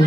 हो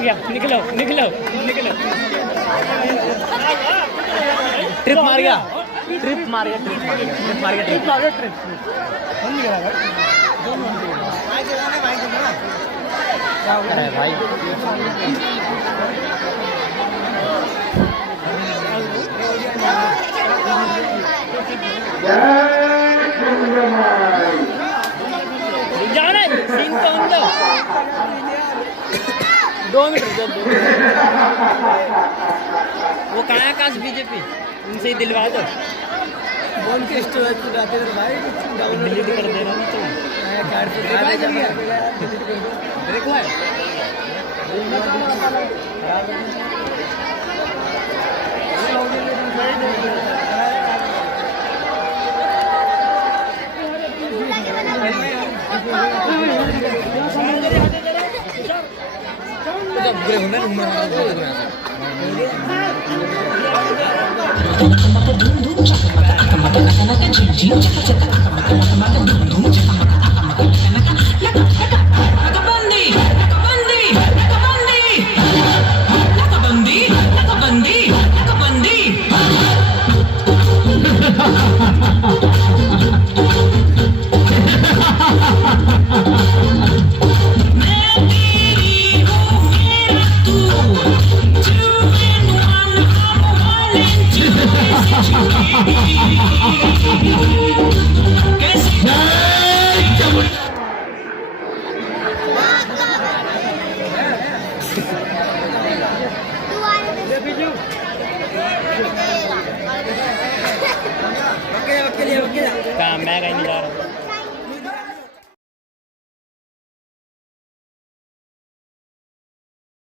गया, निकलो निकलो निकलो। ट्रिप मार गया, ट्रिप मार गया, ट्रिप मार गया, ट्रिप मार गया, ट्रिप मार गया, ट्रिप बंद गया भाई। जाने सीन तो हम दो 2 मीटर दो वो कहाँ बीजेपी उनसे ही दिलवा दो। फोन के स्टोरेज को जाते थे भाई, डिलीट कर दे रहा तो कार्ड पे ब्रेक हुआ है। वकील वकील वकील काम मैं कहीं नहीं जा रहा